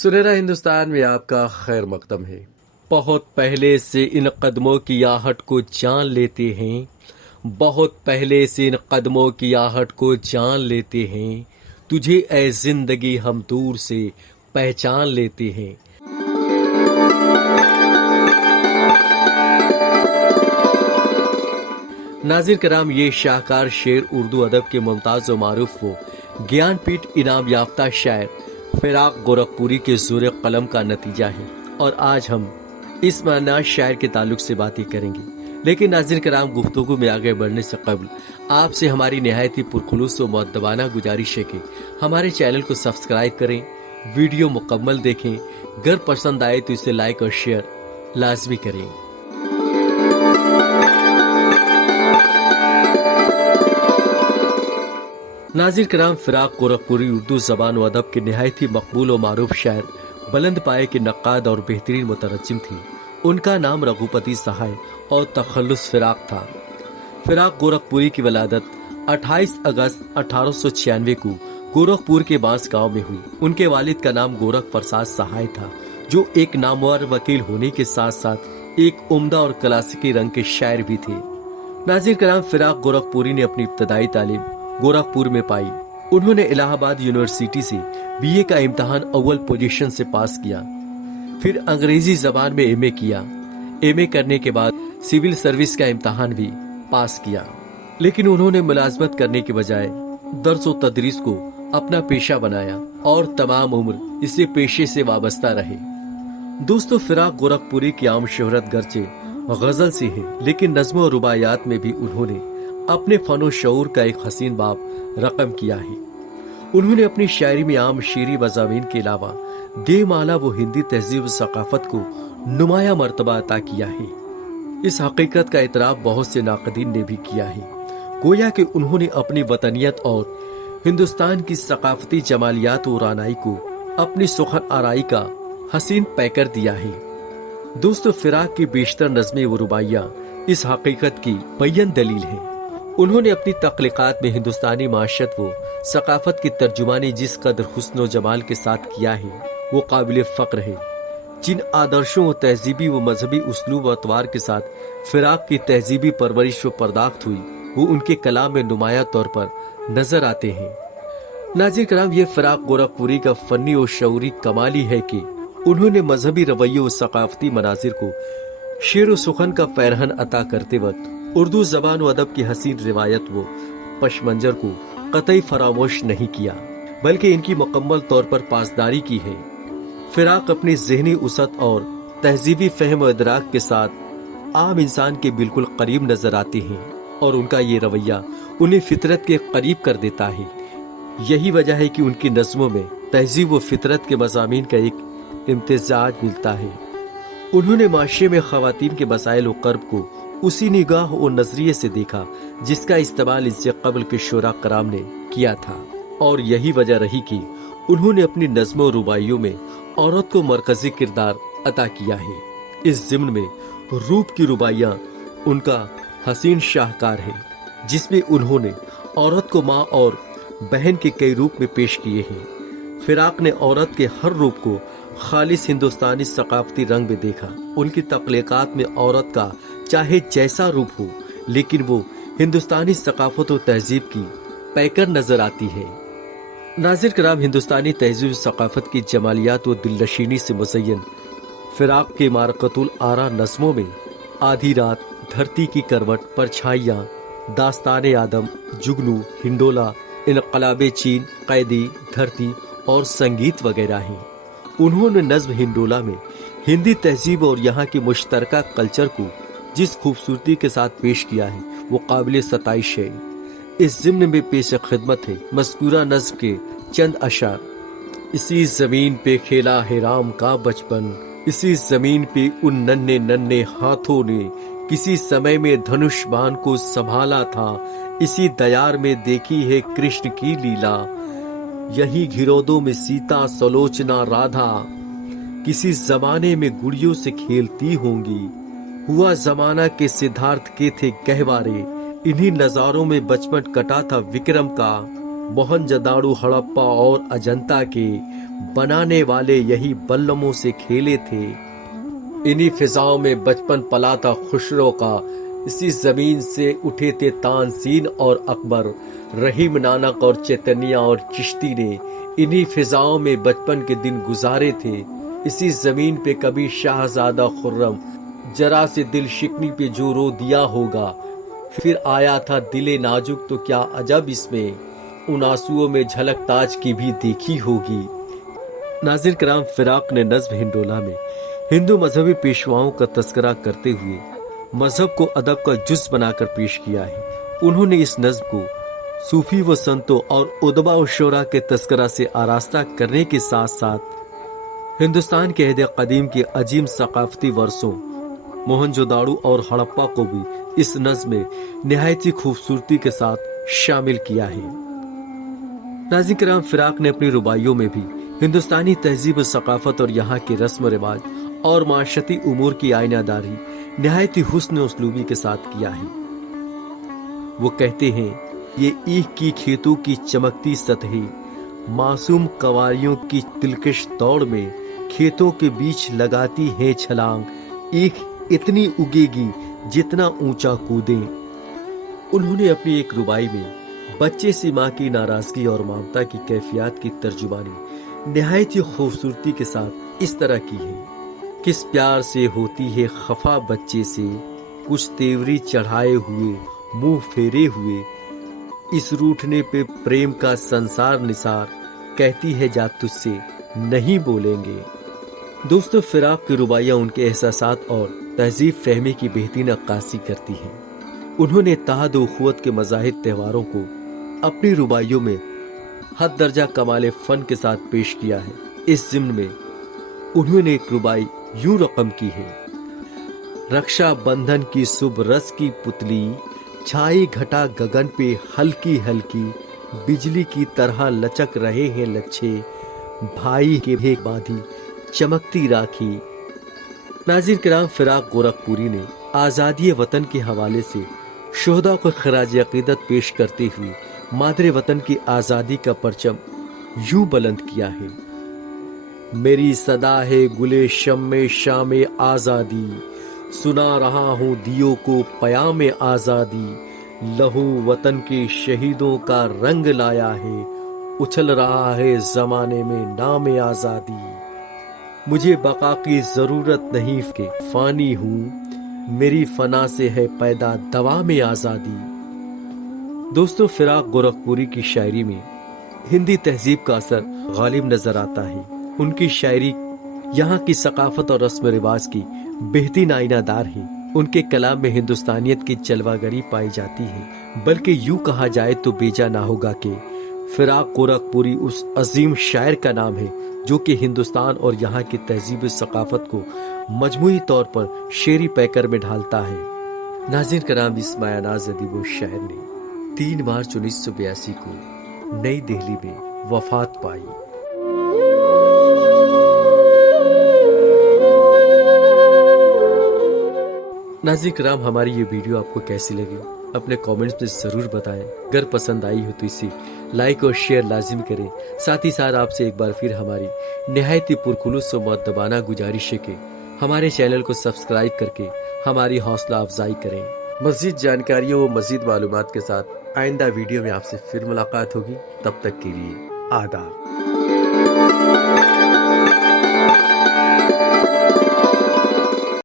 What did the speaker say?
सुनहरा हिंदुस्तान में आपका खैर मकदम है। बहुत पहले से इन कदमों की आहट को जान लेते हैं, बहुत पहले से इन कदमों की आहट को जान लेते हैं, तुझे ऐ जिंदगी हम दूर से पहचान लेते हैं। नाज़रीन कराम, ये शाहकार शेर उर्दू अदब के मुमताज़ व मारूफ वो ज्ञानपीठ इनाम याफ्ता शायर फिराक गोरखपुरी के ज़ोर कलम का नतीजा है और आज हम इस मानाज शायर के ताल्लुक से बातें करेंगे। लेकिन नाज़रीन कराम, गुफ्तगू में आगे बढ़ने से कबल आपसे हमारी नहायत ही पुरखुलूस व मुअद्दबाना गुजारिश है कि हमारे चैनल को सब्सक्राइब करें, वीडियो मुकम्मल देखें, अगर पसंद आए तो इसे लाइक और शेयर लाजमी करें। नाज़रीन कराम, फिराक गोरखपुरी उर्दू ज़बान व अदब के निहायत ही मकबूल व मारूफ शायर, बुलंद पाए के नक्काद और बेहतरीन मुतरज्जिम थी। उनका नाम रघुपति सहाय और तखल्लुस फिराक था। फिराक गोरखपुरी की वलादत 28 अगस्त 1896 को गोरखपुर के बांस गांव में हुई। उनके वालिद का नाम गोरख प्रसाद सहाय था, जो एक नामवर वकील होने के साथ साथ एक उम्दा और क्लासिकी रंग के शायर भी थे। नाज़रीन कराम, फिराक गोरखपुरी ने अपनी इब्तदाई तालीम गोरखपुर में पाई। उन्होंने इलाहाबाद यूनिवर्सिटी से बीए का इम्तिहान अव्वल पोजीशन से पास किया, फिर अंग्रेजी जबान में एमए किया। एमए करने के बाद सिविल सर्विस का इम्तिहान भी पास किया, लेकिन उन्होंने मुलाजमत करने के बजाय दर्स व तदरीस को अपना पेशा बनाया और तमाम उम्र इसी पेशे से वाबस्ता रहे। दोस्तों, फिराक गोरखपुरी की आम शोहरत गर्चे गजल से है, लेकिन नज़्म और रुबायात में भी उन्होंने अपने फनो शऊर का एक हसीन बाब रकम किया है। उन्होंने अपनी शायरी में आम शेरी मज़ामीन के अलावा देमाला व हिंदी तहजीब सकाफत को नुमाया मर्तबा अता किया है। इस हकीकत का इतराफ बहुत से नाक़दीन ने भी किया है। गोया कि उन्होंने अपनी वतनियत और हिंदुस्तान की सकाफती जमालियात व रानाई को अपनी सुखन आराई का हसीन पैकर दिया है। दोस्तों, फिराक की बेशतर नज़में व रुबाइयाँ इस हकीकत की बय्यन दलील है। उन्होंने अपनी तख्लीक़ात में हिंदुस्तानी माशरत व सकाफत की तर्जुमानी जिस कदर हुस्न व जमाल के साथ किया है, वो काबिल फ़ख्र है। जिन आदर्शों व तहजीबी व मजहबी उसलूब व अतवार के साथ फिराक की तहजीबी परवरिश व पर्दाख्त हुई, वो उनके कलाम में नुमाया तौर पर नजर आते हैं। नाज़रीन कराम, ये फिराक गोरखपुरी का फनी और शऊरी कमाल ही है कि उन्होंने मजहबी रवैये व सकाफती मनाजिर को शेर व सुखन का फैरहन अता करते वक्त उर्दू जबान व अदब की हसीन रिवायत व पशमंजर को कतई फरामोश नहीं किया, बल्कि इनकी मुकम्मल तौर पर पासदारी की है। फिराक अपनी ज़हनी उसत और तहजीबी फहम व इदराक के साथ आम इंसान के बिल्कुल करीब नजर आते हैं और उनका ये रवैया उन्हें फितरत के करीब कर देता है। यही वजह है कि उनकी नज़्मों में तहजीब व फितरत के मज़ामीन का एक इम्तिजाज मिलता है। उन्होंने माशरे में ख़वातीन के मसाइल व कर्ब को उसी निगाह और नजरिए से देखा जिसका इस्तेमाल इससे कबल के शोरा कराम ने किया था, और यही वजह रही कि उन्होंने अपनी नज़्मों और रुबाइयों में औरत को मरकजी किरदार अता किया है। इस ज़िम्न में रूप की रुबाइयाँ उनका हसीन शाहकार है, जिसमें उन्होंने औरत को माँ और बहन के कई रूप में पेश किए हैं। फिराक ने औरत के हर रूप को खालिस हिंदुस्तानी सकाफती रंग में देखा। उनकी तख्लीक़ात में औरत का चाहे जैसा रूप हो, लेकिन वो हिंदुस्तानी सकाफत व तहजीब की पैकर नजर आती है। नाज़रीन कराम, हिंदुस्तानी तहजीब सकाफत की जमालियात व दिलनशीनी से मुज़य्यन फिराक के मारकतुल आरा नज़्मों में आधी रात, धरती की करवट, परछाइयाँ, दास्ताने आदम, जुगनू, हिंडोला, इनकलाबे चीन, कैदी, धरती और संगीत वगैरह हैं। उन्होंने नज़्म हिंडोला में हिंदी तहजीब और यहाँ के मुश्तरका कल्चर को जिस खूबसूरती के साथ पेश किया है, वो काबिल सताइश है। इस ज़िम्न में पेश खिदमत है मज़कूरा नज़्म के चंद अशार। इसी ज़मीन पे खेला है राम का बचपन, इसी ज़मीन पे उन नन्हे नन्हे हाथों ने किसी समय में धनुष बाण को संभाला था, इसी दयार में देखी है कृष्ण की लीला, यही घिरौदों में सीता सलोचना राधा किसी जमाने में गुड़ियों से खेलती होंगी, हुआ जमाना के सिद्धार्थ के थे गहवारे, इन्हीं नजारों में बचपन कटा था विक्रम का, मोहनजोदाड़ो, हड़प्पा और अजंता के बनाने वाले यही बल्लमों से खेले थे। इन्हीं फिजाओं में बचपन पला था खुसरो का। इसी जमीन से उठे थे तानसीन और अकबर, रहीम, नानक और चैतन्या और चिश्ती ने इन्हीं फिजाओं में बचपन के दिन गुजारे थे। इसी जमीन पे कभी शाहजादा खुर्रम जरा से दिल शिकनी पे जो रो दिया होगा। फिर आया था दिले नाजुक, तो क्या अजब इसमें उन आंसुओं में झलक ताज की भी देखी होगी। नाज़रीन कराम, फिराक ने नज़्म हिंडोला में हिंदू मजहबी पेशवाओं का तस्करा करते हुए मजहब को अदब का जुज बनाकर पेश किया है। उन्होंने इस नज़्म को सूफी व संतों और उदबा व शोरा के तस्करा से आरास्ता करने के साथ साथ हिंदुस्तान के अहद कदीम के अजीम सकाफती वर्षों मोहनजोदाड़ो और हड़प्पा को भी इस नज़्म में निहायती खूबसूरती के साथ शामिल किया है। नाज़रीन किराम, फिराक ने अपनी रुबाइयों में भी हिंदुस्तानी तहजीब व सकाफत और यहाँ के रस्म रिवाज और माशरती उमूर की आईनादारी निहायती हुस्न उसलूबी के साथ किया है। वो कहते हैं, ये ईख की खेतों की चमकती सतहें मासूम कवारियों की दिलकश दौड़ में खेतों के बीच लगाती है छलांग, ईख इतनी उगेगी जितना ऊंचा कूदें। उन्होंने अपनी एक रुबाई में बच्चे से माँ की नाराजगी और ममता की कैफियत की तर्जुमानी निहायत ही खूबसूरती के साथ इस तरह की है। किस प्यार से होती है खफा बच्चे से, कुछ तेवरी चढ़ाए हुए मुंह फेरे हुए, इस रूठने पे प्रेम का संसार निसार, कहती है जा तुझसे नहीं बोलेंगे। दोस्तों, फिराक की रुबाइयाँ उनके एहसासात और तहजीब फहमी की बेहतरीन अक्कासी करती हैं। उन्होंने इत्तेहाद व उख़्वत के मज़ाहिर त्योहारों को अपनी रुबाइयों में हद दर्जा कमाल फन के साथ पेश किया है। इस ज़िम्न में उन्होंने एक रुबाई यूं रकम की है, रक्षा बंधन की शुभ रस की पुतली, छाई घटा गगन पे हल्की हल्की, बिजली की तरह लचक रहे हैं लच्छे, भाई के भेक बांधी चमकती राखी। नाज़रीन किराम, फिराक गोरखपुरी ने आज़ादी वतन के हवाले से शोहदा को खराज अकीदत पेश करते हुए मादरे वतन की आज़ादी का परचम यूं बुलंद किया है, मेरी सदा है गुले शम्मे शामे आज़ादी, सुना रहा हूँ दियो को पयामे आज़ादी, लहू वतन के शहीदों का रंग लाया है, उछल रहा है जमाने में नाम आज़ादी, मुझे बका की जरूरत नहीं के फानी हूँ, मेरी फना से है पैदा दवा में आज़ादी। दोस्तों, फिराक गोरखपुरी की शायरी में हिंदी तहजीब का असर गालिब नजर आता है। उनकी शायरी यहाँ की सकाफत और रस्म रिवाज की बेहतरीन आईनादार है। उनके कलाम में हिंदुस्तानियत की जलवागरी पाई जाती है। बल्कि यूं कहा जाए तो बेजा ना होगा कि फिराक गोरखपुरी उस अजीम शायर का नाम है जो कि हिंदुस्तान और यहाँ की तहजीब सकाफत को मजमूई तौर पर शेरी पैकर में ढालता है। नाज़रीन कराम, इस मायानाज़ अदीब शायर ने 3 मार्च 1982 को नई दिल्ली में वफात पाई। नाज़रीन किराम, हमारी ये वीडियो आपको कैसी लगी अपने कमेंट्स में जरूर बताएं। अगर पसंद आई हो तो इसे लाइक और शेयर लाजिम करें। साथ ही साथ आपसे एक बार फिर हमारी निहायती पुरखुलूस व मुअद्दबाना गुजारिश है कि हमारे चैनल को सब्सक्राइब करके हमारी हौसला अफजाई करें। मज़ीद जानकारियों व मज़ीद मालूमात के साथ आइंदा वीडियो में आपसे फिर मुलाकात होगी। तब तक के लिए आदाब।